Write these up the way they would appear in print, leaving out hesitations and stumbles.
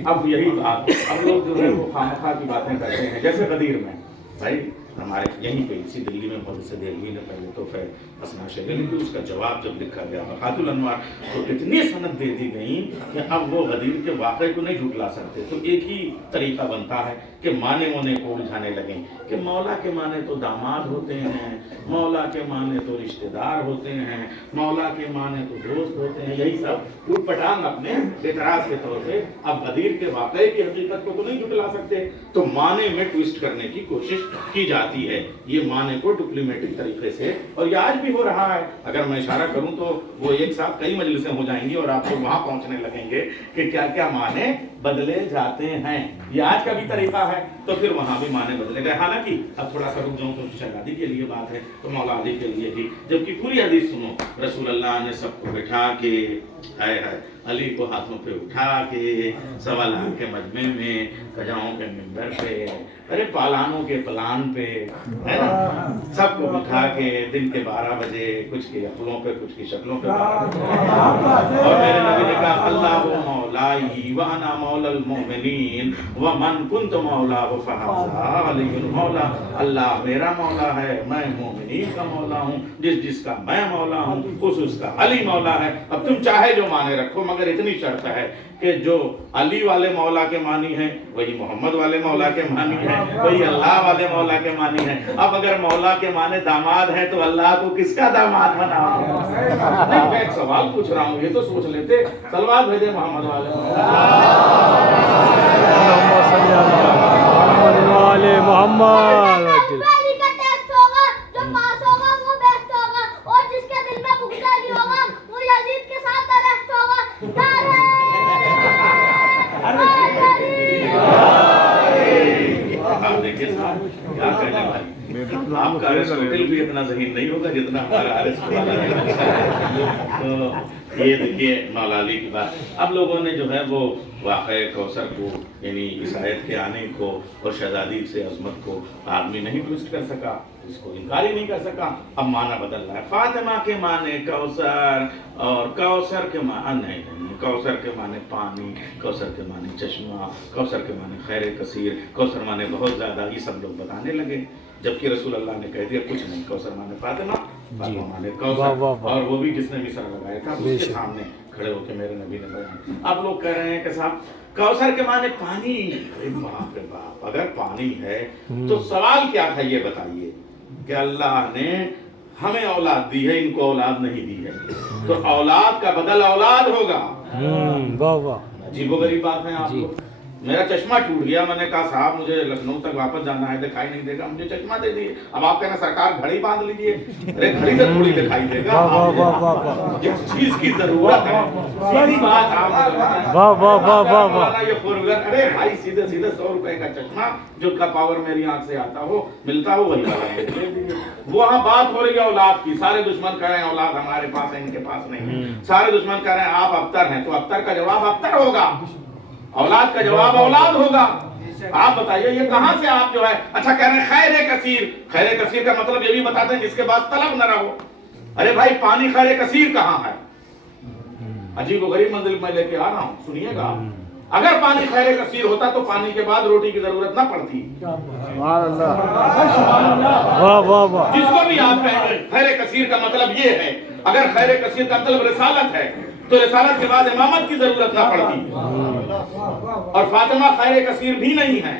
کہ اب یہی بات اب لوگ جو ہے وہ خامخواہ کی باتیں کرتے ہیں. جیسے غدیر میں بھائی ہمارے یہیں پہ اسی دلی میں مجلس دہلوی نے پہلے تو اسنا شیخ لیکن اس کا جواب جب لکھا گیا مفات الانوار تو اتنی سند دے دی گئی کہ اب وہ غدیر کے واقعے کو نہیں جھٹلا سکتے. تو ایک ہی طریقہ بنتا ہے کہ معنی مونے کو الجھانے لگیں کہ مولا کے معنی تو داماد ہوتے ہیں, مولا کے معنی تو رشتہ دار ہوتے ہیں, مولا کے معنی تو دوست ہوتے ہیں. یہی سب اٹھ پٹانگ اپنے اعتراض کے طور پہ اب غدیر کے واقعے کی حقیقت کو تو نہیں جھٹلا سکتے, تو معنی میں ٹویسٹ کرنے کی کوشش کی جاتی ہے. یہ معنی کو ڈپلیمیٹک طریقے سے, اور یہ آج بھی ہو رہا ہے. اگر میں اشارہ کروں تو وہ ایک ساتھ کئی مجلسیں ہو جائیں گی اور آپ لوگ وہاں پہنچنے لگیں گے کہ کیا کیا معنی بدلے جاتے ہیں. یہ آج کا بھی طریقہ ہے, تو پھر وہاں بھی معنی بدلے گئے. حالانکہ اب تھوڑا سا رک جاؤں تو شہزادی کے لیے بات ہے تو مولا علی کے لیے بھی, جبکہ پوری حدیث سنو. رسول اللہ نے سب کو بٹھا کے علی کو ہاتھوں پہ اٹھا کے سوالہ کے مجمع میں, کجاؤں کے منبر پہ, ارے پالانوں کے پلان پہ, ہے نا, سب کو بٹھا کے دن کے 12 بجے کچھ کی عقلوں پہ کچھ کی شکلوں پہ 12 بجے, اور میرے نبی نے کہا اللہ مولائی وانا مولا المؤمنین ومن کنت مولا فہذا علی مولا. اللہ میرا مولا ہے, میں مومنین کا مولا ہوں, جس کا میں مولا ہوں اس کا علی مولا ہے. اب تم چاہے جو معنی رکھو, مگر اتنی شرط ہے کہ جو علی والے مولا کے معنی ہیں وہی محمد والے مولا کے معنی ہیں, وہی اللہ والے مولا کے معنی ہیں. اب اگر مولا کے معنی داماد ہیں تو اللہ کو کس کا داماد بناؤ؟ نہیں, میں ایک سوال پوچھ رہا ہوں, یہ تو سوچ لیتے. سلوات بھیجے محمد والے محمد. آپ کا ایرسٹوٹل بھی اتنا ذہین نہیں ہوگا جتنا ہمارا ایرسٹوٹل ہے. تو یہ دیکھیے مولا علی کی بات. اب لوگوں نے جو ہے وہ واقعہ کوثر کو یعنی عیسائیت کے آنے کو اور شہزادی سے عظمت کو آدمی نہیں ٹویسٹ کر سکا, اس کو انکار ہی نہیں کر سکا. اب معنی بدل رہا ہے. فاطمہ کے معنی کوثر, اور کوثر کے معنی نہیں, کوثر کے معنی پانی, کوثر کے معنی چشمہ, کوثر کے معنی خیر کثیر, کوثر معنی بہت زیادہ. یہ سب لوگ بتانے لگے, جبکہ رسول اللہ نے کہہ دیا کچھ نہیں, کوثر معنی فاطمہ, فاطمہ معنی کوثر. اور وہ بھی جس نے مصرع لگایا تھا اس کے سامنے کھڑے ہو کے میرے نبی نے بیان. اب لوگ کہہ رہے ہیں کہ صاحب کوثر کے معنی پانی. باپ رے باپ, اگر پانی ہے تو سوال کیا تھا یہ بتائیے کہ اللہ نے ہمیں اولاد دی ہے, ان کو اولاد نہیں دی ہے, تو اولاد کا بدل اولاد ہوگا. عجیب و غریب بات ہے. آپ کو میرا چشمہ ٹوٹ گیا, میں نے کہا صاحب مجھے لکھنؤ تک واپس جانا ہے, دکھائی نہیں دے گا, مجھے چشمہ دے دیے. اب آپ کہنا سرکار گھڑی باندھ لیجیے. ارے گھڑی سے تھوڑی دکھائی دے گا, جس چیز کی ضرورت ہے سیدھی بات. آپ یہ فور ویلر, ارے بھائی سیدھے 100 روپے کا چشمہ جو کا پاور میری آنکھ سے آتا ہو ملتا ہو وہی والا. وہاں بات ہو رہی ہے اولاد کی. سارے دشمن کہہ رہے ہیں اولاد ہمارے پاس ہے, ان کے پاس نہیں. سارے دشمن کہہ رہے ہیں آپ ابتر ہیں, تو ابتر کا جواب ابتر ہوگا, اولاد کا جواب اولاد ہوگا. آپ بتائیے یہ کہاں سے آپ جو ہے. اچھا کہہ رہے ہیں خیر کثیر. خیر کثیر کا مطلب یہ بھی بتاتے ہیں جس کے پاس طلب نہ رہو. ارے بھائی پانی خیر کثیر کہاں ہے؟ عجیب و غریب منزل میں لے کے آ رہا ہوں, سنیے گا. اگر پانی خیر کثیر ہوتا تو پانی کے بعد روٹی کی ضرورت نہ پڑتی. جس کو بھی آپ کہیں گے خیر کثیر کا مطلب یہ ہے, اگر خیر کثیر کا مطلب رسالت ہے تو رسالت کے بعد امامت کی ضرورت نہ پڑتی. اور فاطمہ خیر کثیر بھی نہیں ہے.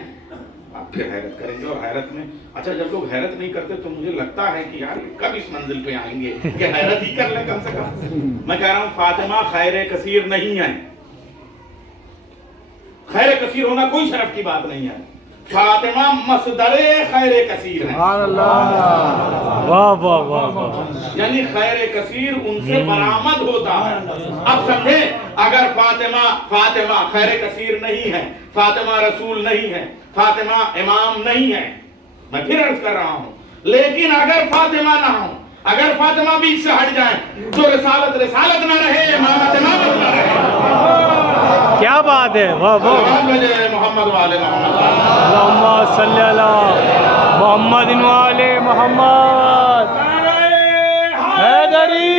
آپ پھر حیرت کریں گے, اور حیرت میں اچھا جب لوگ حیرت نہیں کرتے تو مجھے لگتا ہے کہ یار کب اس منزل پہ آئیں گے کہ حیرت ہی کر لیں کم سے کم. میں کہہ رہا ہوں فاطمہ خیر کثیر نہیں ہے. خیر کثیر ہونا کوئی شرف کی بات نہیں ہے. فاطمہ مصدر خیر کثیر ہے. یعنی خیر کثیر ان سے برآمد ہوتا ہے. اب سمجھے, اگر فاطمہ خیر کثیر نہیں ہے, فاطمہ رسول نہیں ہے, فاطمہ امام نہیں ہے, میں پھر عرض کر رہا ہوں, لیکن اگر فاطمہ نہ ہو, اگر فاطمہ بیچ سے ہٹ جائیں تو رسالت نہ رہے, امامت نہ رہے. کیا بات ہے. محمد والے محمد, اللہم صلی علی محمد والے محمد. حیدری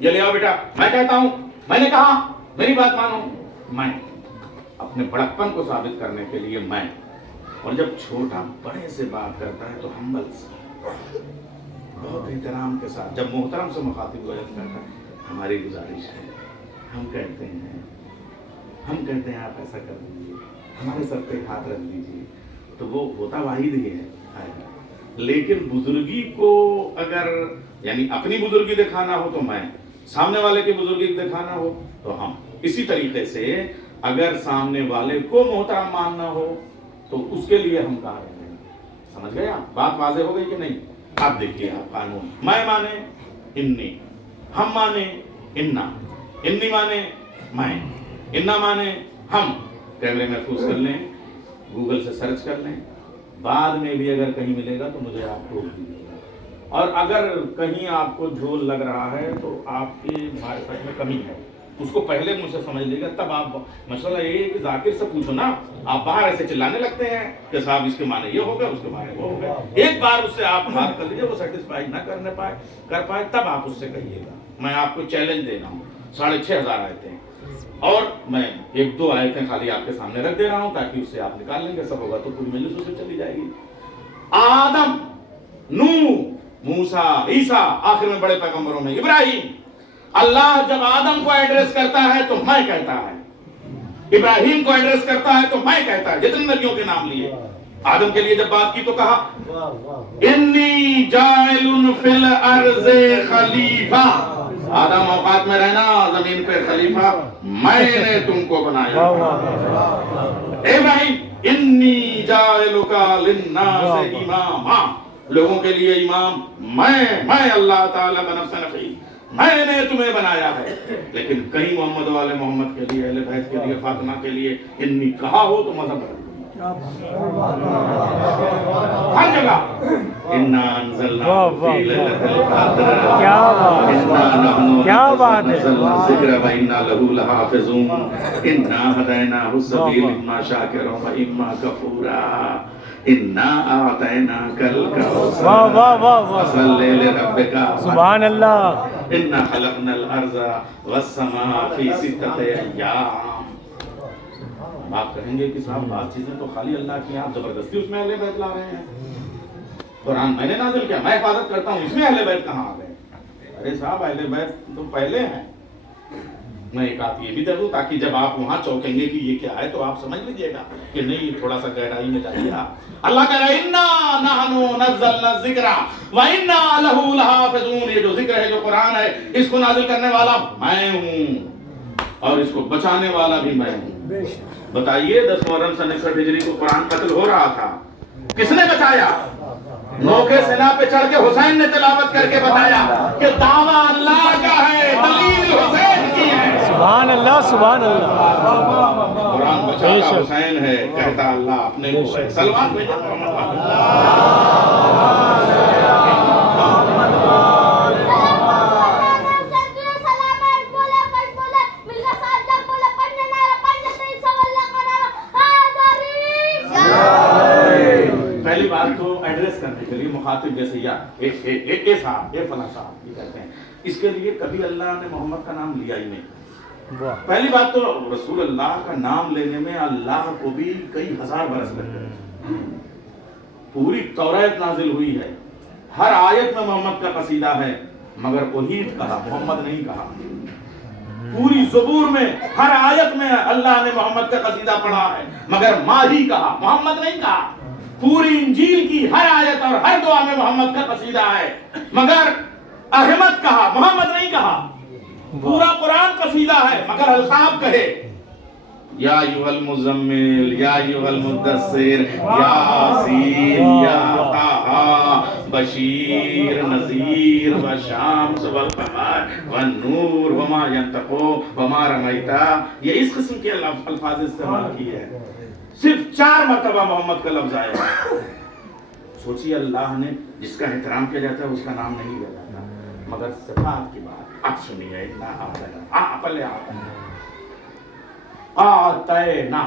یہ لے آؤ بیٹا، میں کہتا ہوں، میں نے کہا، میری بات مانو، میں اپنے بڑکپن کو ثابت کرنے کے لیے میں، اور جب چھوٹا بڑے سے بات کرتا ہے تو ہمبل سے، بہت احترام کے ساتھ، جب محترم سے مخاطب بیان کرتا ہے، ہماری گزارش ہے، ہم کہتے ہیں آپ ایسا کر دیجیے، ہمارے سر پہ ہاتھ رکھ دیجیے، تو وہ ہوتا واحد ہی ہے۔ لیکن بزرگی کو اگر یعنی اپنی بزرگی دکھانا ہو تو میں، سامنے والے کی بزرگی دکھانا ہو تو ہم، اسی طریقے سے اگر سامنے والے کو محترم ماننا ہو تو اس کے لیے ہم کہا رہے ہیں۔ سمجھ گئے آپ؟ بات واضح ہو گئی کہ نہیں؟ آپ دیکھیے، آپ قانون، میں مانے انی، ہم مانے انا، انی مانے میں، انا مانے ہم، کیمرے محفوظ کر لیں، گوگل سے سرچ کر لیں، بعد میں بھی اگر کہیں ملے گا تو مجھے آپ ٹوک دیجیے گا، اور اگر کہیں آپ کو جھول لگ رہا ہے تو آپ کی معرفت میں کمی ہے، اس کو پہلے مجھ سے سمجھ لے گا، تب آپ، مسئلہ یہ ہے کہ ذاکر سے پوچھو نا، آپ باہر ایسے چلانے لگتے ہیں کہ صاحب اس کے معنی یہ ہوگا، اس کے معنی وہ ہوگا، ایک بار اس سے آپ بات کر لیجیے، وہ سیٹسفائی نہ کر پائے تب آپ اس سے کہیے گا۔ میں آپ کو چیلنج دے رہا ہوں، 6,500 آیتیں، اور میں 1-2 آیتیں خالی آپ کے سامنے رکھ دے رہا ہوں تاکہ اس سے آپ نکال لیں گے، سب ہوگا تو پوری مجلس اسے چلی جائے گی۔ آدم، نوح، موسیٰ، عیسیٰ، آخر میں بڑے پیغمبروں میں ابراہیم، اللہ جب آدم کو ایڈریس کرتا ہے تو میں کہتا ہے، ابراہیم کو ایڈریس کرتا ہے تو میں کہتا ہے، جتنے نبیوں کے نام لیے، آدم کے لیے جب بات کی تو کہا انی جاعل فی الارض خلیفہ، آدم اوقات میں رہنا، زمین پہ خلیفہ میں نے تم کو بنایا۔ ابراہیم انی جاعلک للناس اماما، لوگوں کے لیے امام میں اللہ تعالیٰ بنفس نفسی، میں نے تمہیں بنایا ہے۔ لیکن کہیں محمد والے محمد کے لیے، اہل بیت کے لیے، فاطمہ کے لیے انی کہا ہو تو مذہب بدل ہر جگہ انا انزلنا فی لیلۃ القدر، کیا بات ہے، ذکر و انا لہ لحافظون، انا ہدیناہ السبیل اما شاکرا و اما کفورا، انا اعطیناک الکوثر، واہ واہ واہ واہ، فصلی لربک، سبحان اللہ، انا خلقنا الارض والسماء فی 6 ایام۔ آپ کہیں گے کہ صاحب بات چیزیں تو خالی اللہ کی ہیں، آپ زبردستی اس میں اہل بیت لا رہے ہیں، قرآن میں نے نازل کیا، میں حفاظت کرتا ہوں، اس میں اہل بیت کہاں آ گئے؟ ارے صاحب اہل بیت تو پہلے ہیں۔ میں ایک آت یہ بھی دے دوں تاکہ جب آپ وہاں چوکیں گے کہ یہ کیا ہے تو آپ سمجھ لیجئے گا کہ نہیں، تھوڑا سا گہرائی میں جائیے آپ۔ اللہ کہہ رہا ہے انا نحن نزلنا الذکر وانا لہ لحافظون، یہ جو ذکر ہے، جو قرآن ہے، اس کو نازل کرنے والا میں ہوں اور اس کو بچانے والا بھی میں ہوں۔ بتائیے 10 محرم سن 61 ہجری کو قرآن قتل ہو رہا تھا، کس نے بچایا؟ نوکے سنا پہ چڑھ کے حسین نے تلاوت کر کے بتایا کہ دعویٰ اللہ کا ہے، دلیل حسین کی ہے۔ سبحان اللہ، سبحان اللہ، قرآن بچاتا حسین ہے، کہتا اللہ اپنے کو ہے۔ سلوات بھیجا پہلی بات تو ایڈریس کرنے کے لیے مخاطب جیسے یا اے صاحب، اے فلاں صاحب یہ کہتے ہیں، اس کے لیے کبھی اللہ نے محمد کا نام لیا ہی نہیں۔ پہلی بات تو رسول اللہ کا نام لینے میں اللہ کو بھی کئی ہزار برس لگ گئے، پوری توریت نازل ہوئی ہے، ہر آیت میں محمد کا قصیدہ ہے، مگر وحید کہا، محمد نہیں کہا۔ پوری زبور میں ہر آیت میں اللہ نے محمد کا قصیدہ پڑھا ہے، مگر ماہی کہا، محمد نہیں کہا۔ پوری انجیل کی ہر آیت اور ہر دعا میں محمد کا قصیدہ ہے، مگر احمد کہا، محمد نہیں کہا۔ پورا قرآن قصیدہ ہے، مگر القاب کہے، یا ایھا المزمل، یا ایھا المدثر، یاسین، یا طٰہٰ، بشیر، نذیر، والشمس والقمر والنور وما ینطق وما رمیت، یہ اس قسم کے الفاظ استعمال کیے ہیں۔ صرف 4 مرتبہ محمد کا لفظ آیا ہے۔ سوچیے اللہ نے جس کا احترام کیا جاتا ہے اس کا نام نہیں لیا جاتا، مگر صفات کی بات اب سنیے، پہلے آتینا،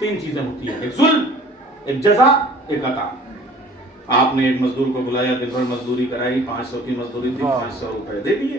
3 چیزیں ہوتی ہیں، ایک ظلم، ایک جزا، ایک عطا۔ آپ نے ایک مزدور کو بلایا، دن بھر مزدوری کرائی، 500 کی مزدوری تھی، 500 روپے دے دیے،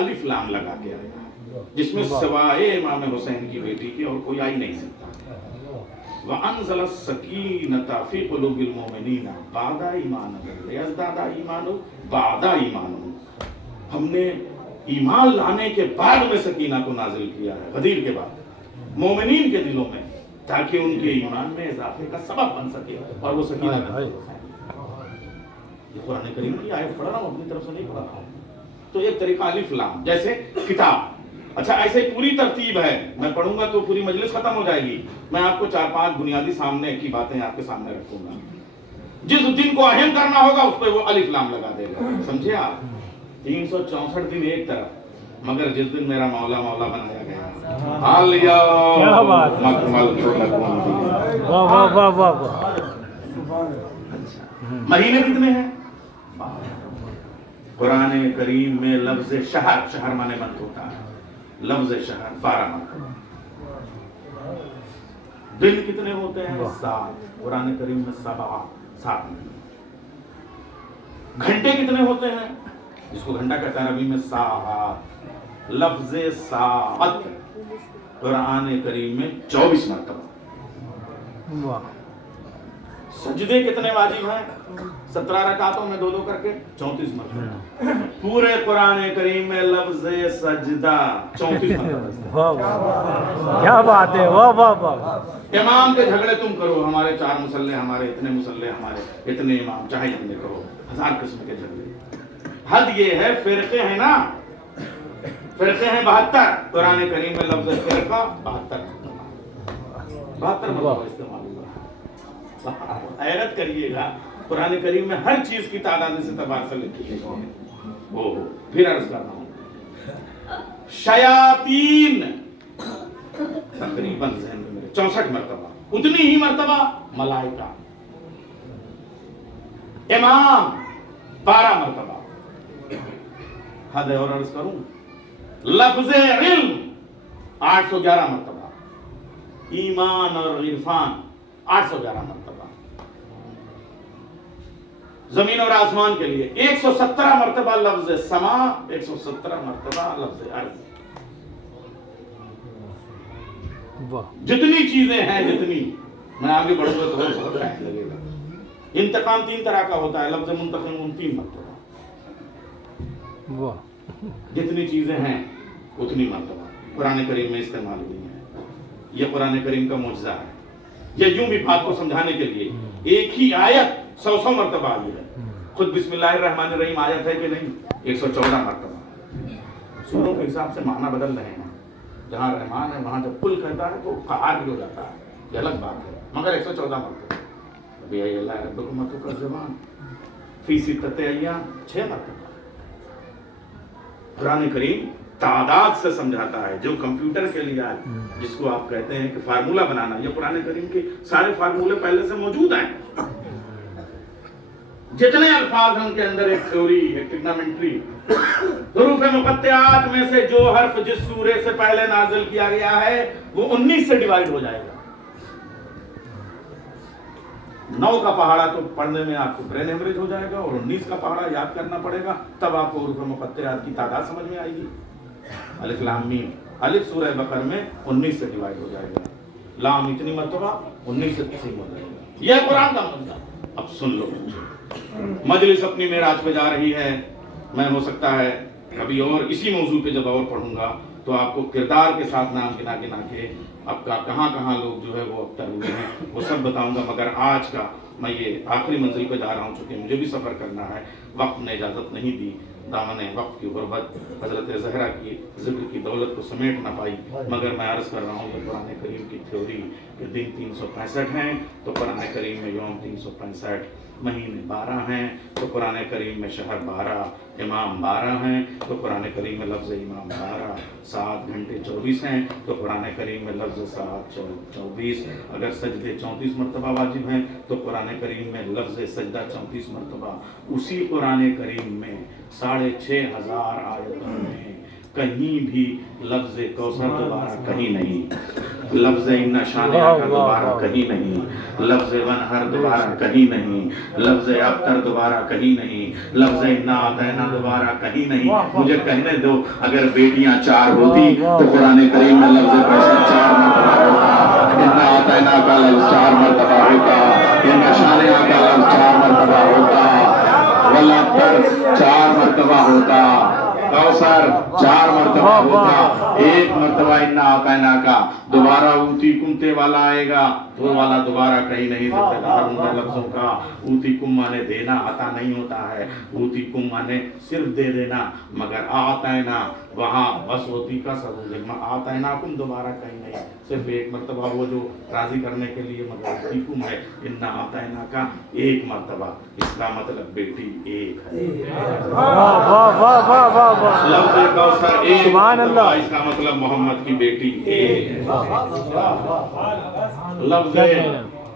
الف لام لگا کے آیا جس میں سوائے امام حسین کی بیٹی کی اور کوئی آ ہی نہیں سکتا. وَأَنزَلَ السَّكِينَةَ فِي قُلُوبِ الْمُؤْمِنِينَ بَعْدَ إِيمَانِهِمْ لِيَزْدَادَ إِيمَانُهُمْ بَعْدَ إِيمَانِهِمْ. ہم نے ایمان لانے کے بعد میں سکینہ کو نازل کیا ہے، غدیر کے بعد مومنین کے دلوں میں، تاکہ ان کے ایمان میں اضافے کا سبب بن سکے اور وہ سکینہ کا. یہ قرآن کریم کی آیت پڑھ رہا ہوں، اپنی طرف سے نہیں پڑھ رہا ہوں. تو ایک طریقہ الف لام جیسے کتاب. اچھا ایسے پوری ترتیب ہے، میں پڑھوں گا تو پوری مجلس ختم ہو جائے گی. میں آپ کو 4-5 بنیادی سامنے کی باتیں آپ کے سامنے رکھوں گا. جس دن کو اہم کرنا ہوگا اس پہ وہ الف لام لگا دے گا. سمجھے آپ؟ 364 دن ایک طرف، مگر جس دن میرا مولا مولا بنایا گیا مہینے کتنے ہیں؟ قرآن کریم میں لفظ شہر، شہر مانے بند ہوتا ہے، لفظ شہر 12 مرتبہ. دن کتنے ہوتے ہیں؟ 7. قرآن کریم میں 7. گھنٹے کتنے ہوتے ہیں؟ جس کو گھنٹہ کہتا ہے عربی میں ساعت. لفظ ساعت قرآن کریم میں 24 مرتبہ. سجدے کتنے واجب ہیں؟ 17 رکعتوں میں 2 کر کے 34 مرتبہ. پورے قرآن کریم میں لفظ سجدہ 34 مرتبہ. کیا بات ہے، واہ واہ واہ. امام کے جھگڑے تم کرو، ہمارے 4 مسلح، ہمارے اتنے مسلح، ہمارے اتنے امام، چاہے جتنے کرو، 1000 قسم کے جھگڑے. حد یہ ہے فرقے ہیں نا، فرقے ہیں 72. قرآن کریم میں لفظ فرقہ 72 مرتبہ استعمال ہوا. حیرت کریے گا، قرآن کریم میں ہر چیز کی تعداد اس اعتبار سے لکھی ہے. پھر عرض کر رہا ہوں، شیاطین تقریباً ذہن میں میرے 64 مرتبہ. اتنی ہی مرتبہ ملائکہ. امام 12 مرتبہ. حد ہے اور عرض کروں، لفظ علم 811 مرتبہ. ایمان اور عرفان 811 مرتبہ. زمین اور آسمان کے لیے 117 مرتبہ لفظ سما، 117 مرتبہ لفظ ارض. جتنی چیزیں ہیں، جتنی، میں آگے بڑھوں گا تو بہت ٹائم لگے گا. انتقام 3 طرح کا ہوتا ہے، لفظ منتقم 3 مرتبہ. جتنی چیزیں ہیں اتنی مرتبہ قرآن کریم میں استعمال ہوئی ہیں. یہ قرآن کریم کا معجزہ ہے. یہ یوں بھی بات کو سمجھانے کے لیے ایک ہی آیت 100 مرتبہ آئی ہے. خود بسم اللہ الرحمن الرحیم آیت ہے کہ نہیں؟ 114 مرتبہ. سوروں کے حساب سے معنی بدل رہے ہیں. جہاں رحمان ہے وہاں جب کل کہتا ہے تو قہار بھی ہو جاتا ہے، یہ الگ بات ہے، مگر 114 مرتبہ. ابھی اللہ ربکم تکذبان فی 6 ایام 6 مرتبہ. قرآن کریم تعداد سے سمجھاتا ہے. جو کمپیوٹر کے لیے آج جس کو آپ کہتے ہیں کہ فارمولہ بنانا، یہ قرآن کریم کے سارے فارمولے پہلے سے موجود ہیں. جتنے الفاظ ہیں ان کے اندر ایک تھیوری، ایک ٹریگنامنٹری. حروف مقطعات میں سے جو حرف جس سورے سے پہلے نازل کیا گیا ہے وہ 19 سے ڈیوائیڈ ہو جائے گا. 9 کا پہاڑا تو پڑھنے میں آپ کو برین ہیمریج ہو جائے گا، اور 19 کا پہاڑا یاد کرنا پڑے گا، تب آپ کو حروف مقطعات کی تعداد سمجھ میں آئے گی. الف لام میم، الف سورہ بقرہ میں 19 سے ڈیوائیڈ ہو جائے گا. لام اتنی مرتبہ 19 سے تقسیم ہو جائے گا. یہ قرآن کا مطلب. اب سن لو، مجلس اپنی معراج پہ جا رہی ہے. میں ہو سکتا ہے کبھی اور اسی موضوع پہ جب اور پڑھوں گا تو آپ کو کردار کے ساتھ نام گنا کے اب کا کہاں کہاں لوگ جو ہے وہ ابتر ہوئے ہیں وہ سب بتاؤں گا. مگر آج کا میں یہ آخری منزل پہ جا رہا ہوں، چونکہ مجھے بھی سفر کرنا ہے. وقت نے اجازت نہیں دی، دامن وقت کی غربت حضرت زہرا کی ذکر کی دولت کو سمیٹ نہ پائی. مگر میں عرض کر رہا ہوں کہ قرآن کریم کی تھیوری کہ دن 365 ہیں تو قرآن کریم میں یوم 365، مہینے 12 ہیں تو قرآن کریم میں شہر 12، امام 12 ہیں تو قرآن کریم میں لفظ امام 12، 7 گھنٹے 24 ہیں تو قرآن کریم میں لفظ ساعت 24. اگر سجدے 34 مرتبہ واجب ہیں تو قرآن کریم میں لفظ سجدہ 34 مرتبہ. اسی قرآن کریم میں 6500 آیتوں میں کہیں بھی لفظ کوثر دوبارہ کہیں نہیں. لفظ ان شانیہ کا دوبارہ کہیں نہیں، لفظ ونہر دوبارہ کہیں نہیں، لفظ ابتر دوبارہ کہیں نہیں، لفظ انا اعطینا دوبارہ کہیں نہیں۔ مجھے کہنے دو اگر بیٹیاں 4 ہوتی تو قرآن کریم میں لفظ کوثر 4 مرتبہ ہوتا، انا اعطینا کا لفظ 4 مرتبہ ہوتا، ان شانیہ کا لفظ 4 مرتبہ ہوتا، والابتر 4 مرتبہ ہوتا، کوثر 4 مرتبہ ہوتا، 1 مرتبہ انا اعطینا کا دوبارہ اوتی کمتے والا آئے گا، وہ والا دوبارہ کہیں نہیں ذکر ان لفظوں کا۔ اوتی کم مانے دینا، عطا نہیں ہوتا ہے، اوتی کم مانے صرف دے دینا، مگر اعطینا وہاں بس ہوتی کا سب اعطینا کم دوبارہ کہیں نہیں، صرف 1 مرتبہ وہ جو راضی کرنے کے لیے، مگر اوتی کم ہے انا اعطینا کا 1 مرتبہ، اس کا مطلب بیٹی 1 ہے۔ واہ واہ واہ واہ واہ واہ، لفظ کوثر 1 سبحان مرتبہ، اللہ۔ اس کا مطلب محمد کی بیٹی 1 ہے۔ لفظ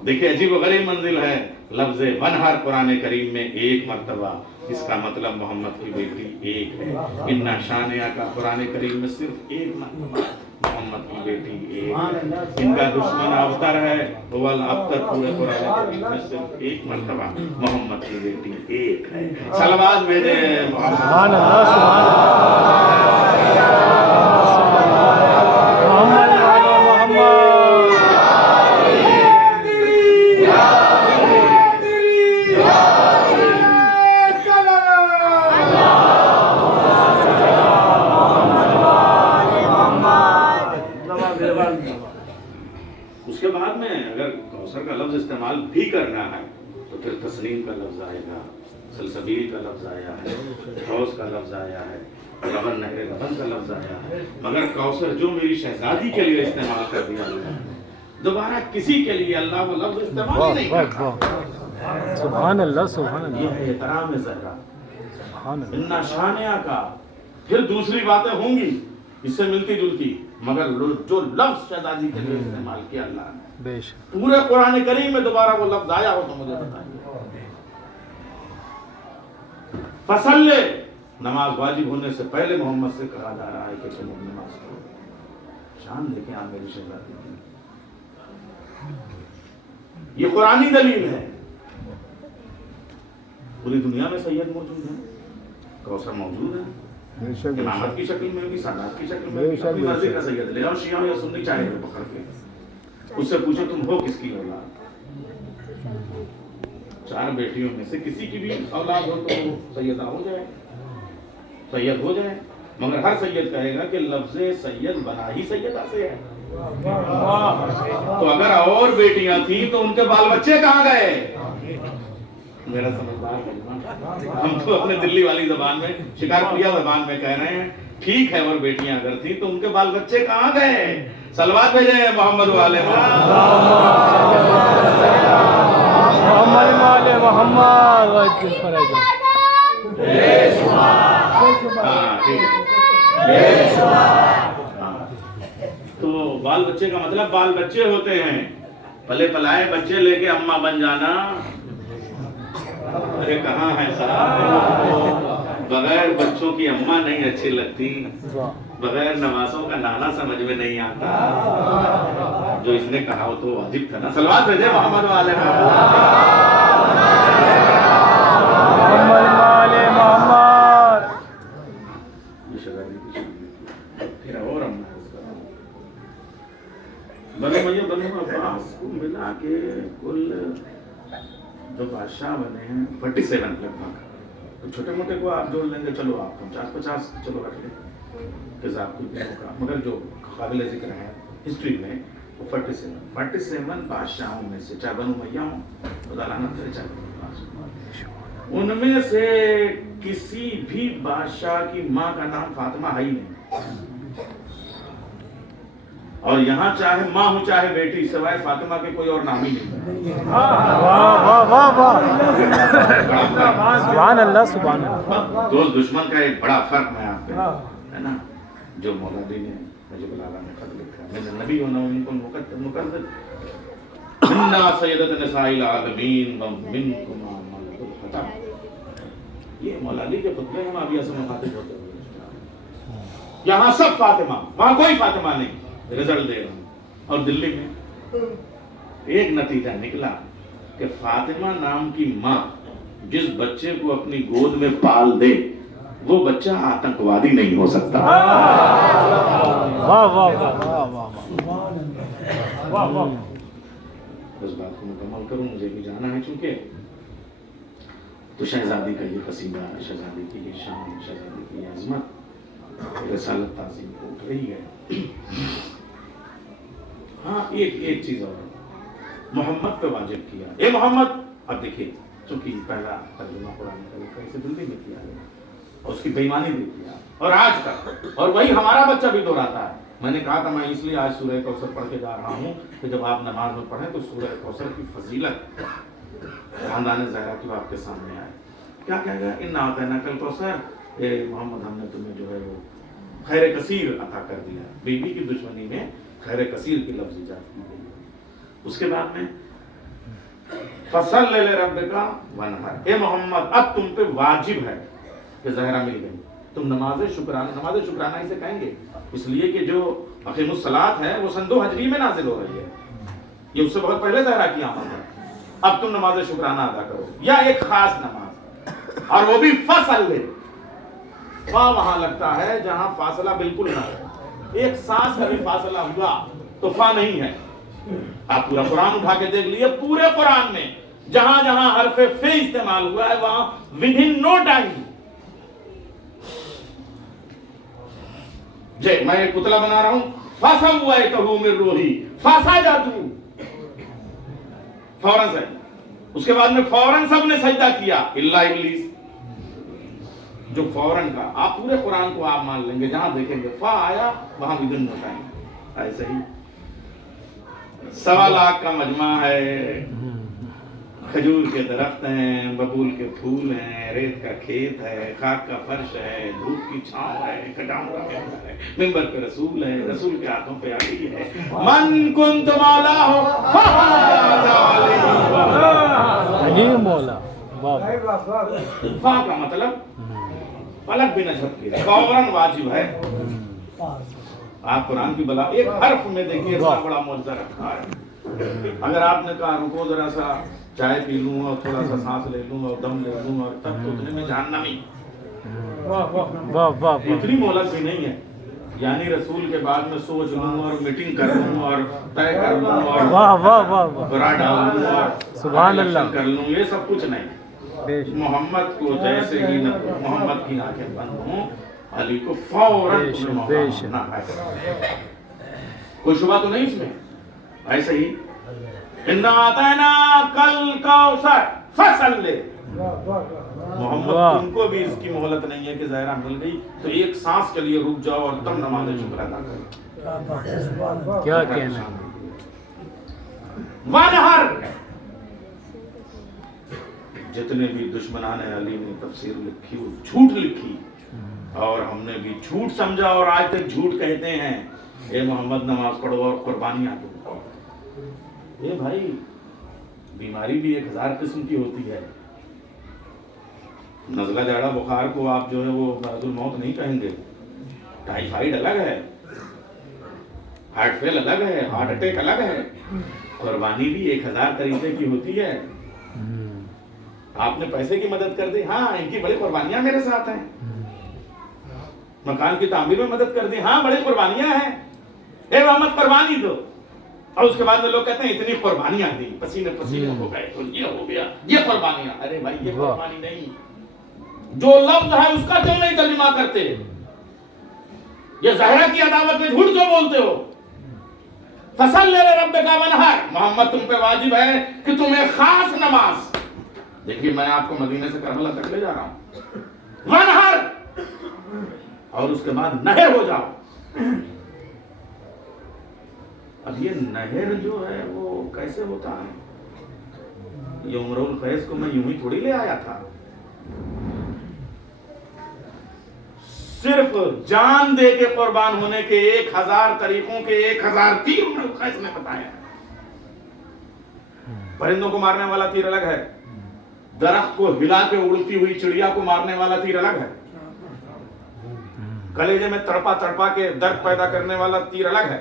دیکھیں عجیب و غریب منزل ہے، لفظ ونہر قرآن کریم میں 1 مرتبہ، اس کا مطلب محمد کی بیٹی 1 ہے۔ انا شانیہ کا قرآن کریم میں صرف 1 مرتبہ، محمد کی بیٹی 1 ہے۔ ان کا دشمن ابتر ہے، وہ الابتر پورے قرآن کریم میں صرف 1 مرتبہ، محمد کی بیٹی 1 ہے۔ صلوات بھیجے محمد۔ سبحان اللہ، سبحان اللہ، محمد والے محمد۔ اس کے بعد میں اگر کوثر کا لفظ استعمال بھی کرنا ہے تو پھر تسنیم کا لفظ آئے گا، سلسبیل کا لفظ آیا ہے، حوض کا لفظ آیا ہے، لبن نہر لبن کا لفظ آیا ہے، مگر کوثر جو میری شہزادی کے لیے استعمال کر دیا گیا ہے، دوبارہ کسی کے لیے اللہ وہ لفظ استعمال ہی نہیں کرتا۔ سبحان اللہ، سبحان یہ اللہ، ہے احترام زہرا، سبحان اللہ، انا شانیہ کا۔ پھر دوسری باتیں ہوں گی اس سے ملتی جلتی، مگر جو لفظ شہزادی کے لیے استعمال کیا اللہ نے، بے شک، پورے قرآن کریم میں دوبارہ وہ لفظ آیا ہو تو مجھے بتائیے۔ فصلے، نماز واجب ہونے سے پہلے محمد سے کہا جا رہا ہے کہ تم نماز پڑھو۔ شان دیکھیں آپ میری شہزادی کی، یہ قرآنی دلیل ہے۔ پوری دنیا میں سید موجود ہیں، کوثر موجود ہے، بے شک، بے امامت شک، کی شکل میں بھی، سادات کی شکل میں بے بھی، شک، اپنی بے مرضی شک۔ کا سید لے آؤ، شیعہ یا سنی چاہے وہ پکڑ کے، اس سے پوچھو تم ہو کس کی اولاد؟ 4 بیٹیوں میں سے کسی کی بھی اولاد ہو تو وہ سیدہ ہو جائے، سید ہو جائے، مگر ہر سید کہے گا کہ لفظ سید بنا ہی سیدہ سے ہے۔ تو اگر اور بیٹیاں تھیں تو ان کے بال بچے کہاں گئے؟ میرا سمجھدار ہے، ہم تو اپنے دلی والی زبان میں، شکار پوریا زبان میں کہہ رہے ہیں، ٹھیک ہے اور بیٹیاں اگر تھیں تو ان کے بال بچے کہاں گئے؟ صلوات بھیجیں محمد والے محمد والے محمد، ہاں ٹھیک ہے۔ تو بال بچے کا مطلب بال بچے ہوتے ہیں، پلے پلائے بچے لے کے اماں بن جانا، ارے کہاں ہے صاحب؟ بغیر بچوں کی اماں نہیں اچھی لگتی، بغیر نوازوں کا نانا سمجھ میں نہیں آتا۔ جو اس نے کہا ہو تو واجب تھا نا۔ صلوات بھیجے محمد والے محمد والے محمد۔ پھر اور بنو میاں بنو عباس کو ملا کے کل جو بادشاہ بنے ہیں 47 لگ بھگ، تو چھوٹے موٹے کو آپ جوڑ لیں گے، چلو آپ 50 چلو رکھ لیں قذاب کو، مگر جو قابل ذکر ہے ہسٹری میں وہ 47 بادشاہوں میں سے، چاہے بنو میاں ہوں، خدا لعنت کرے، چاہے بنو عباس ہوں، ان میں سے کسی بھی بادشاہ کی ماں کا نام فاطمہ ہے ہی نہیں، اور یہاں چاہے ماں ہو چاہے بیٹی، سوائے فاطمہ کے کوئی اور نام ہی نہیں۔ واہ واہ واہ واہ، سبحان اللہ، سبحان اللہ۔ دوست دشمن کا ایک بڑا فرق میں آپ پہ ہے نا، جو مولوی نے مجھے بلاغہ میں خط لکھا ہے، میں نے نبی ہونا ان کو مقدر منا سیدت نساء العالمین ومنکم عامۃ الخطا، یہ مولا علی کے خطبے ہم آبیہ سے مخاطب ہوتے ہوئے، یہاں سب فاطمہ، وہاں کوئی فاطمہ نہیں، رزلٹ دے رہا ہوں، اور دلی میں ایک نتیجہ نکلا کہ فاطمہ نام کی ماں جس بچے کو اپنی گود میں پال دے وہ بچہ آتنکوادی نہیں ہو سکتا. واہ واہ واہ واہ واہ. اس بات کو مکمل کروں، مجھے بھی جانا ہے چونکہ تو شہزادی کا یہ قصیدہ، شہزادی کی یہ شان، شہزادی کی یہ عظمت رسالت تعظیم کو اٹھ رہی ہے. ہاں ایک چیز اور محمد پہ واجب کیا، اے محمد. اب دیکھیے چونکہ پہلا ترجمہ قرآن کا سے دلی میں کیا گیا اور اس کی بےایمانی بھی کیا اور آج تک، اور وہی ہمارا بچہ بھی دہراتا ہے. میں نے کہا تھا میں اس لیے آج سورہ کوثر پڑھ کے جا رہا ہوں کہ جب آپ نماز میں پڑھیں تو سورہ کوثر کی فضیلت خاندان زہرا کی آپ کے سامنے آئے. کیا کہہ گیا؟ انا اعطیناک الکوثر، اے محمد ہم نے تمہیں جو ہے وہ خیر کثیر عطا کر دیا. بیوی کی دشمنی میں خیر کثیر کی لفظ ایجاد کی گئی. اس کے بعد میں فصل لے ربک وانحر، اے محمد اب تم پہ واجب ہے کہ زہرا مل گئی. تم نماز شکرانہ اسے کہیں گے، اس لیے کہ جو اقیم الصلاۃ ہے وہ سن 2 ہجری میں نازل ہو رہی ہے، یہ اس سے بہت پہلے زہرا کی آمد ہے. اب تم نماز شکرانہ ادا کرو یا ایک خاص نماز، اور وہ بھی فصل لے. وہاں لگتا ہے جہاں فاصلہ بالکل نہ ہو، ایک سانس کا بھی فاصلہ ہوا تو فا نہیں ہے. آپ پورا قرآن اٹھا کے دیکھ لیے، پورے قرآن میں جہاں جہاں حرف فے استعمال ہوا ہے وہاں within no time. جی میں ایک پتلا بنا رہا ہوں، فاسا ہوا ہے کہو من روحی، فاسا جاتو فوراً سے. اس کے بعد میں فوراً سب نے سجدہ کیا الا ابلیس، جو فوراً کا. آپ پورے قرآن کو آپ مان لیں گے، جہاں دیکھیں گے فا آیا وہاں within no time. ایسے ہی 1.25 لاکھ کا مجمع ہے، کھجور کے درخت ہیں، ببول کے پھول ہیں، ریت کا کھیت ہے، خاک کا فرش ہے، دھوپ کی چھاؤں ہے، کٹاؤں کا ممبر ہے، ممبر پہ رسول ہے، رسول کے ہاتھوں پہ علی ہے. من کنت مولاہ فہذا علی مولا. فا کا مطلب پلک بھی نہ جھپکے، فوراً واجب ہے. آپ قرآن کی بلا ایک حرف میں دیکھیے اتنا بڑا معجزہ رکھا ہے. اگر آپ نے کہا رکو ذرا سا چائے پی لوں اور تھوڑا سا سانس لے لوں اور دم لے لوں اور تب تو اتنے میں جہنمی. اتنی مہلت بھی نہیں ہے، یعنی رسول کے بعد میں سوچ لوں اور میٹنگ کر لوں اور طے کر لوں اور برا ڈال لوں اور سبحان اللہ کر لوں، یہ سب کچھ نہیں. محمد کو جیسے ہی محمد کی آنکھیں بند ہوں، علی کو فوراً کوئی شبہ تو نہیں اس میں. ایسے ہی انا اعطیناک الکوثر فصل لے. محمد تم کو بھی اس کی مہلت نہیں ہے کہ زہرا مل گئی تو ایک سانس کے لیے رک جاؤ اور تب نماز شکر ادا کرو. کیا کہنا. وانحر، جتنے بھی دشمنان علی نے تفسیر لکھی وہ جھوٹ لکھی اور ہم نے بھی جھوٹ سمجھا اور آج تک جھوٹ کہتے ہیں. اے محمد نماز پڑھو اور قربانیاں دو. یہ بھائی بیماری بھی 1000 قسم کی ہوتی ہے. نزلہ جاڑا بخار کو آپ جو ہے وہ مرض الموت نہیں کہیں گے. ٹائیفائیڈ الگ ہے، ہارٹ فیل الگ ہے، ہارٹ اٹیک الگ ہے. قربانی بھی 1000 طریقے کی ہوتی ہے. آپ نے پیسے کی مدد کر دی، ہاں ان کی بڑی قربانیاں میرے ساتھ ہیں. مکان کی تعمیر میں مدد کر دی، ہاں بڑی قربانیاں ہیں. اے محمد قربانی دو. اور اس کے بعد میں لوگ کہتے ہیں اتنی قربانیاں دی، پسینے پسینے ہو گئے تو یہ ہو گیا، یہ قربانیاں. ارے بھائی یہ قربانی نہیں، جو لفظ ہے اس کا کیوں نہیں ترجمہ کرتے؟ یہ زہرا کی عداوت میں جھوٹ جو بولتے ہو. فصل لے ربک وانحر، محمد تم پہ واجب ہے کہ تم ایک خاص نماز. دیکھیے میں آپ کو مدینے سے کربلا تک لے جا رہا ہوں. وانحر، اور اس کے بعد نہر ہو جاؤ. اب یہ نہر جو ہے وہ کیسے ہوتا ہے؟ یہ عمر القیس کو میں یوں ہی تھوڑی لے آیا تھا. صرف جان دے کے قربان ہونے کے 1000 طریقوں کے 1000 تیر عمر القیس نے بتایا. پرندوں کو مارنے والا تیر الگ ہے، درخت کو ہلا کے اڑتی ہوئی چڑیا کو مارنے والا تیر الگ ہے، کلیجے میں تڑپا تڑپا کے درد پیدا کرنے والا تیر الگ ہے.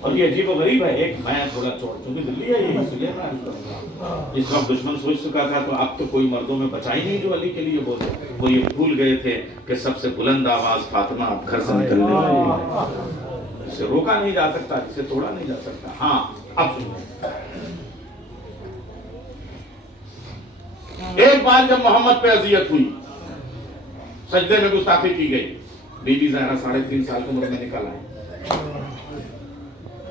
اور یہ عجیب و غریب ہے، ایک میں تھوڑا چونکہ دلی ہے یہ، اس لیے میں عرض کروں گا، اس وقت دشمن سوچ چکا تھا تو اب تو کوئی مردوں میں بچا ہی نہیں جو علی کے لیے بولے، وہ یہ بھول گئے تھے کہ سب سے بلند آواز فاطمہ اب گھر سے نکلنے والی ہے، اسے روکا نہیں جا سکتا، اسے توڑا نہیں جا سکتا۔ ہاں اب سنیں، ایک بار جب محمد پہ اذیت ہوئی، سجدے میں گستاخی کی گئی، بی بی زہرا 3.5 سال کی عمر میں نکل آئی،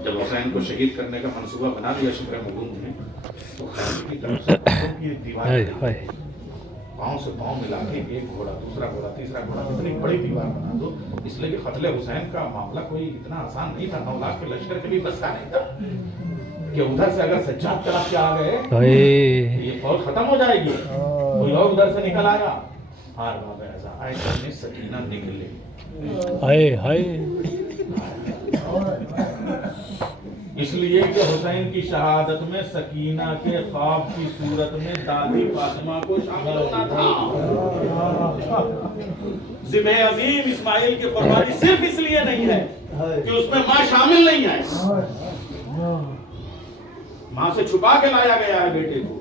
جب حسین کو شہید کرنے کا منصوبہ بنا دیا شکر مغون نے، تو خیال کی طرف سے یہ دیوار پاؤں سے پاؤں ملا کے ایک گھوڑا، دوسرا گھوڑا، تیسرا گھوڑا، اتنی بڑی دیوار بنا دو، اس لیے کہ قتل حسین کا معاملہ کوئی اتنا آسان نہیں تھا، 9 لاکھ کے لشکر کے بھی بس کا نہیں تھا کہ ادھر سے اگر سجاد طرف کے آ گئے یہ فوج ختم ہو جائے گی، کوئی اور ادھر سے نکل آیا، ہار باب ایسا آئے کہ سکینہ نکلے، اس لیے کہ حسین کی شہادت میں سکینہ کے خواب کی صورت میں دادی فاطمہ کو شامل ہونا تھا۔ ذبح عظیم اسماعیل کی قربانی صرف اس لیے نہیں ہے کہ اس میں ماں شامل نہیں ہے، ماں سے چھپا کے لایا گیا ہے بیٹے کو،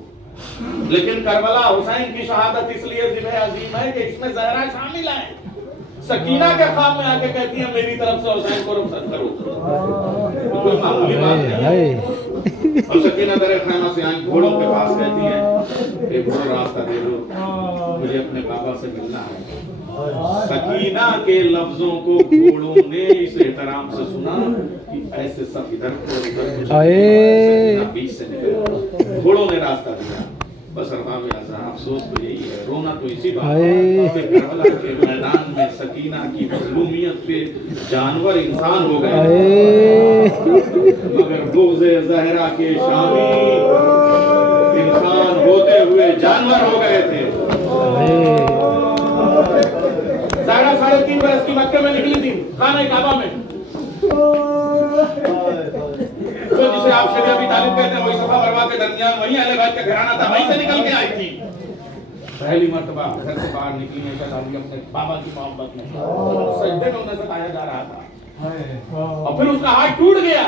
لیکن کربلا حسین کی شہادت اس لیے ذبح عظیم ہے کہ اس میں زہرا شامل ہے۔ سکینہ کے خواب میں آ کے کہتی ہے میری طرف سے حسین کو رخصت کرو، کوئی معمولی بات نہیں ہے۔ اور سکینہ در خیمہ سے آئیں، گھوڑوں کے پاس کہتی ہے ایک گھوڑا راستہ دے دو، مجھے اپنے بابا سے ملنا ہے۔ سکینہ کے لفظوں کو گھوڑوں نے اس احترام سے سنا کہ ایسے سب ادھر کو ادھر کو بیچ سے نکل، گھوڑوں نے راستہ دیا۔ بس ارباب اعظم افسوس تو یہی ہے، رونا تو اسی بات کہ کربلا کے میدان میں سکینہ کی مظلومیت پہ جانور انسان ہو گئے، مگر بغض زہرا کے شامی انسان ہوتے ہوئے جانور ہو گئے تھے۔ زہرا 3.5 برس کی مکہ میں نکلی تھی، خانہ کعبہ میں، تو جسے آپ شیخ ابی طالب کہتے ہیں، وہی صفا مروہ کے درمیان وہیں اہل بیت کا گھرانہ تھا، وہیں سے نکل کے آئی تھی۔ پہلی مرتبہ گھر سے باہر نکلی ہیں شہزادی اپنے بابا کی محبت میں، سجدے میں انہیں ستایا جا رہا تھا، اور پھر اس کا ہاتھ ٹوٹ گیا۔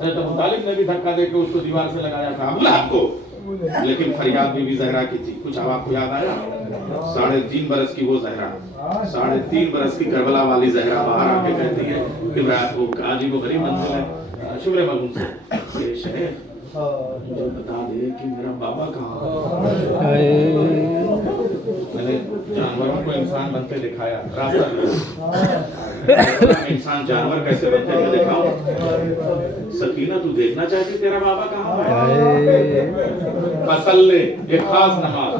حضرت ابو طالب نے بھی دھکا دے کے اس کو دیوار سے لگایا تھا، ابو لہب کو، لیکن فریاد بی بی زہرا کی تھی۔ کچھ آپ کو یاد آیا؟ 3.5 برس کی وہ زہرا، 3.5 برس کی کربلا والی زہرا باہر آ کے کہتی ہے کہ وہ عجیب و غریب منزل ہے شبر مغون سے کہ شیخ مجھے بتا دے کہ میرا بابا کہاں ہے۔ میں نے جانوروں کو انسان بنتے دکھایا، راستہ دیا، انسان جانور کیسے بنتے ہیں دکھاؤں۔ سکینہ تو دیکھنا چاہتی تیرا بابا کہاں ہے؟ فصلے، ایک خاص نماز،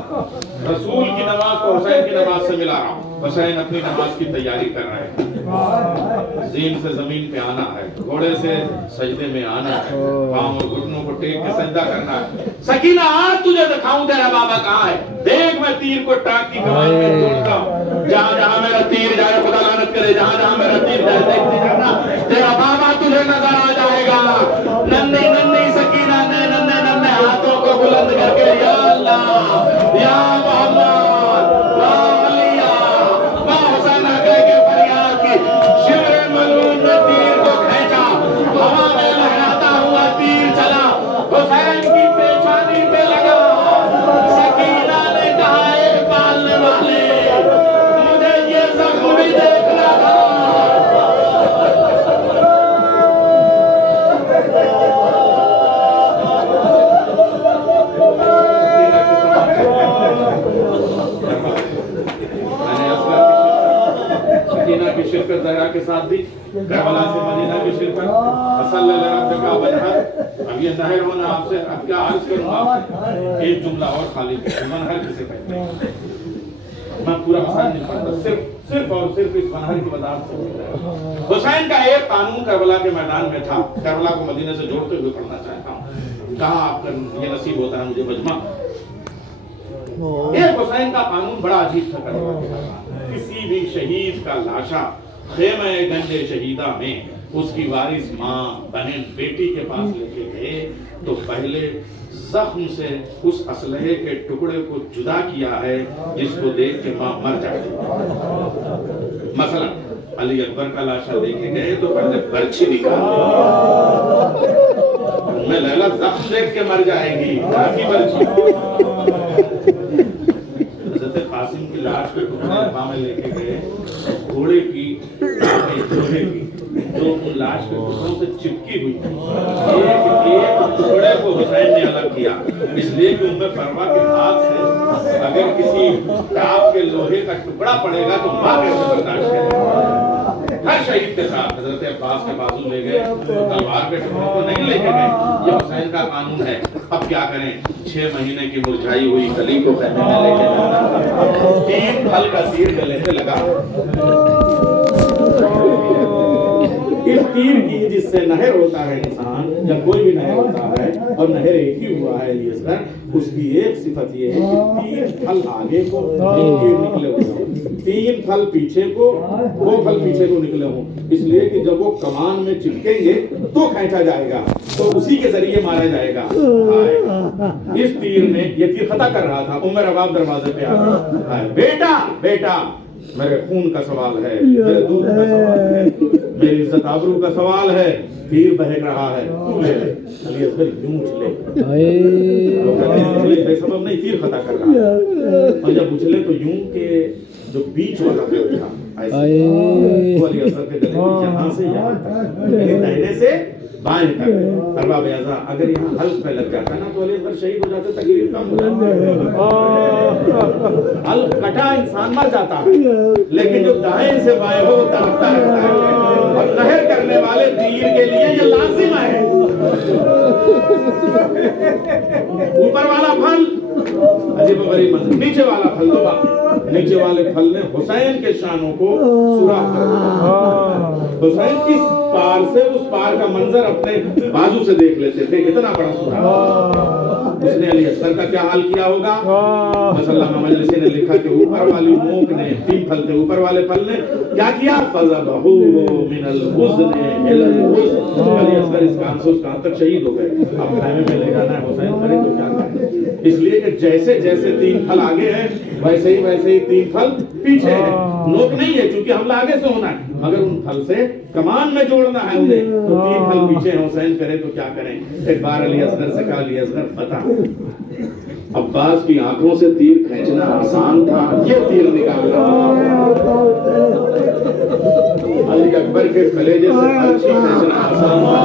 رسول کی نماز کو حسین کی نماز سے ملا رہا ہوں۔ حسین اپنی نماز کی تیاری کر رہے ہیں، زین سے زمین پہ آنا ہے، گھوڑے سے سجدے میں آنا ہے، پاؤں اور گھٹنوں کو ٹیک کے سجدہ کرنا ہے۔ سکینہ آج تجھے دکھاؤں تیرا بابا کہاں ہے، دیکھ میں تیر کو ٹانک کی کمان میں توڑتا ہوں، جہاں جہاں میرا تیر جائے خدا لعنت کرے، جہاں جہاں میرا تیر جائے دیکھتے جانا، تیرا بابا تجھے نظر آ جائے گا۔ ننھی ننھی سکینہ نے ننھے ننھے ہاتھوں کو بلند کر کے یا اللہ یا محمد حسین کی پیشانی پہ لگا، سکینہ نے کہا اے پالنے والے مجھے یہ زخم بھی دیکھنا تھا۔ سکینہ کی شرکت زہرا کے ساتھ دی، کربلا سے مدینہ کی شرکت، صلی اللہ علیہ وسلم۔ اب یہ ظاہر ہونا آپ سے، اب کیا عرض کروں آپ سے، ایک جملہ اور خالی منہر کسے کہتے ہیں، میں پورا مسائل نہیں پڑھتا، صرف اور صرف اس منہر کی وضاحت سے۔ حسین کا ایک قانون کربلا کے میدان میں تھا، کربلا کو مدینہ سے جوڑتے ہوئے پڑھنا چاہتا ہوں، کہاں آپ کا یہ نصیب ہوتا ہے مجھے مجمع۔ ایک حسین کا قانون بڑا عجیب تھا کربلا کے میدان، کسی بھی شہید کا لاشا خیمہ گنج شہیدہ میں اس کی وارث ماں، بہن، بیٹی کے پاس لے کے گئے تو پہلے زخم سے اس اسلحے کے ٹکڑے کو جدا کیا ہے جس کو دیکھ کے ماں مر جاتی ہے۔ مثلا علی اکبر کا لاشا لے کے گئے تو پہلے برچھی نکال میں لیلا زخم دیکھ کے مر جائے گی کافی برچھی حضرت قاسم کی لاش کے ٹکڑے ابا میں لے کے گئے گھوڑے کی لوہے کی جو ان لاش کے ٹکڑوں سے چپکی ہوئی ایک ٹکڑے کو حسین نے الگ کیا اس لیے کہ ان میں فرما کے ہاتھ سے اگر کسی ٹاپ کے لوہے کا ٹکڑا پڑے گا تو ماں کیسے برداشت کرے گا ہر شہید کے ساتھ حضرت عباس کے بازو لے گئے تلوار کے ٹکڑوں کو نہیں لے کے گئے یہ حسین کا قانون ہے اب کیا کریں 6 مہینے کی مرجھائی ہوئی کلی کو خیمے میں لے کے جانا تیر پھل کا تیر گلے سے لگا اس تیر کی جس سے نہر ہوتا ہے انسان جب کوئی بھی نہر ہوتا ہے اور نہر ایک ہی ہوا ہے علی اصغر اس کی ایک صفت یہ ہے کہ 3 پھل آگے کو تیر نکلے ہوئے ہوں 3 پھل پیچھے کو 2 پھل پیچھے کو نکلے ہوں اس لیے کہ جب وہ کمان میں چپکیں گے تو کھینچا جائے گا تو اسی کے ذریعے مارا جائے گا اس تیر نے یہ تیر خطا کر رہا تھا عمر رباب دروازے پہ آ گئے بیٹا بیٹا میرے خون کا سوال ہے میرے دودھ کا سوال ہے میری عزت آبرو کا سوال ہے تیر بہک رہا ہے تو لے لے علی اصغر یوں اچھلے بے سبب نہیں تیر خطا کر رہا ہے اور جب اچھلے تو یوں کہ جو بیچ والا پیڑ تھا ایسے وہ علی اصغر کے گلے میں یہاں سے یہاں تک یعنی دہنے سے بائیں تک ارباب اعضاء اگر یہاں حلق پہ لگ جاتا نا تو علی اصغر شہید ہو جاتے تکلیف کم ہو جاتی حلق کٹا انسان مر جاتا ہے لیکن جو دائیں سے بائیں ہو ترقتا رہتا ہے اور نہر کرنے والے تیر کے لیے یہ لازم ہے اوپر والا پھل عجیب و غریب منظر نیچے والا پھل تو باقی نیچے والے پھل نے حسین کے شانوں کو سوراخ کر دیا حسین کس پار سے اس پار کا منظر اپنے بازو سے دیکھ لیتے تھے اتنا بڑا سوراخ اس نے علی اصغر کا کیا حال کیا ہوگا بس علامہ مجلسی نے لکھا کہ اوپر والی موک نے 3 پھل تھے اوپر والے پھل نے کیا کیا فَذَبَحُ مِنَ الْغُزْنِ إِلَى الْغُزْنِ علی اصغر اس کام سے اس کام تک شہید ہو گئے اب خیمے میں لے جانا ہے حسین کرے تو کیا کریں اس لیے کہ جیسے جیسے 3 پھل آگے ہیں ویسے ہی 3 پھل پیچھے ہیں نوک نہیں ہے چونکہ حملہ آگے سے ہونا ہے مگر ان پھل سے کمان میں جوڑنا ہے انہیں تو 3 پھل پیچھے ہیں حسین کرے تو کیا کریں ایک بار علی اصغر سے کہا علی اصغر بتا عباس کی آنکھوں سے تیر کھینچنا آسان تھا یہ تیر نکالنا علی اکبر کے کلیجے سے پرچھی کھینچنا آسان تھا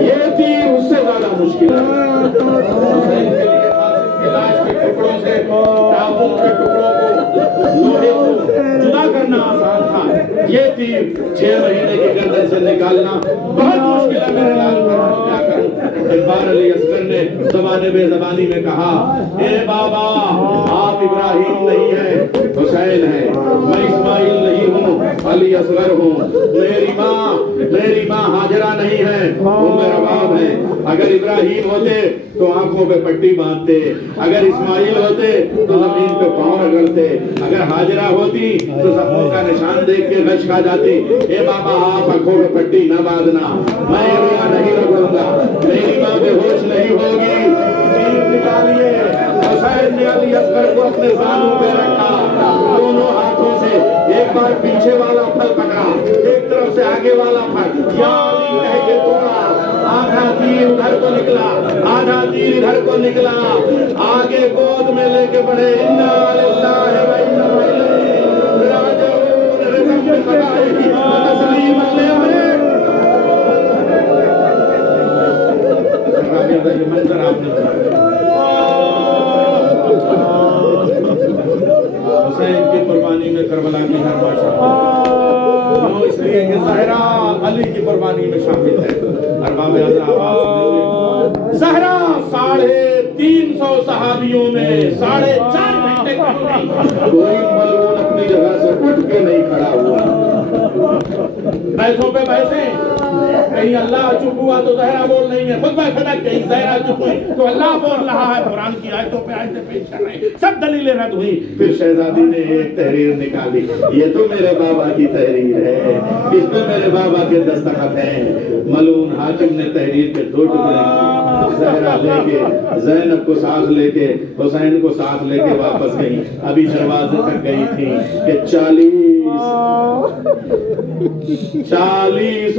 یہ تیر اس سے زیادہ مشکل ہے حسین کے لیے قاسم کی لاش کے ٹکڑوں سے ٹاپوں کے ٹکڑوں کو لوہے کو جدا کرنا آسان تھا یہ تیر 6 مہینے کی گردن سے نکالنا بہت مشکل ہے میرے لال کروں کیا کروں ایک بار علی اصغر نے زبان بے زبانی میں کہا اے بابا آپ ابراہیم نہیں ہیں حسین ہیں میں اسماعیل نہیں ہوں علی اصغر ہوں میری ماں ہاجرہ نہیں ہے عمر رباب ہیں اگر ابراہیم ہوتے تو آنکھوں پہ پٹی باندھتے اگر اسماعیل ہوتے تو زمین پہ پاؤں رگڑتے اگر ہاجرہ ہوتی تو زخموں کا نشان دیکھ کے غش کھا جاتی اے بابا آپ آنکھوں پہ پٹی نہ باندھنا میں یہاں نہیں رگڑوں گا میری ماں بے ہوش نہیں ہوگی تیر نکالیے حسین نے علی اصغر کو اپنے زانوں پہ رکھا دونوں ہاتھوں سے ایک بار پیچھے والا پھل پکڑا ایک طرف سے آگے والا پھل یا علی کہہ کے توڑا آدھا تیر ادھر کو نکلا آدھا تیر ادھر کو نکلا آگے گود میں لے کے بڑھے انا للہ و انا الیہ راجعون رقم قبائل تسلیم علیہ یہ منظر آپ نے حسین کی قربانی میں کربلا کی ہر بات شامل ہے اس لیے کہ زہرا علی کی قربانی میں شامل ہے ارباب اعضاء آواز سنیں زہرا 350 صحابیوں میں 4.5 گھنٹے کوئی ملعون اپنی جگہ سے اٹھ کے نہیں کھڑا ہوا پیسوں پہ پیسے کہیں اللہ چپ ہوا تو زہرا بول نہیں ہے خود خدا کہیں زہرا چپ ہوئی تو اللہ بول رہا ہے قرآن کی آیتوں پہ آیتیں پیش کر رہے ہیں سب دلیلیں رد ہوئی پھر شہزادی نے ایک تحریر نکالی یہ تو میرے بابا کی تحریر ہے اس میں میرے بابا کے دستخط ہیں ملعون حاکم نے تحریر کے 2 ٹکڑے زہرا لے کے زینب کو ساتھ لے کے حسین کو ساتھ لے کے واپس گئی ابھی دروازے تک گئی تھی کہ 40 40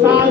7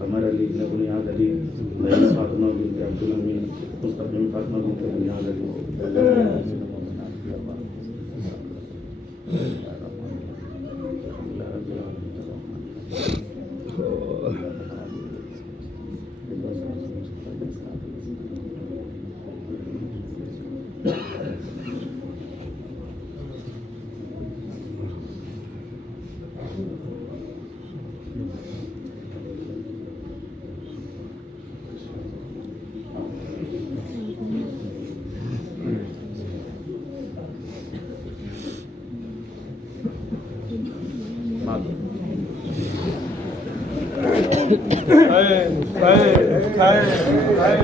قمر علی ابن بنیاد علی رئیس فاطمہ بنت عبدالامین مستقیم فاطمہ بنت بنیاد علی Hey, hey, hey, hey.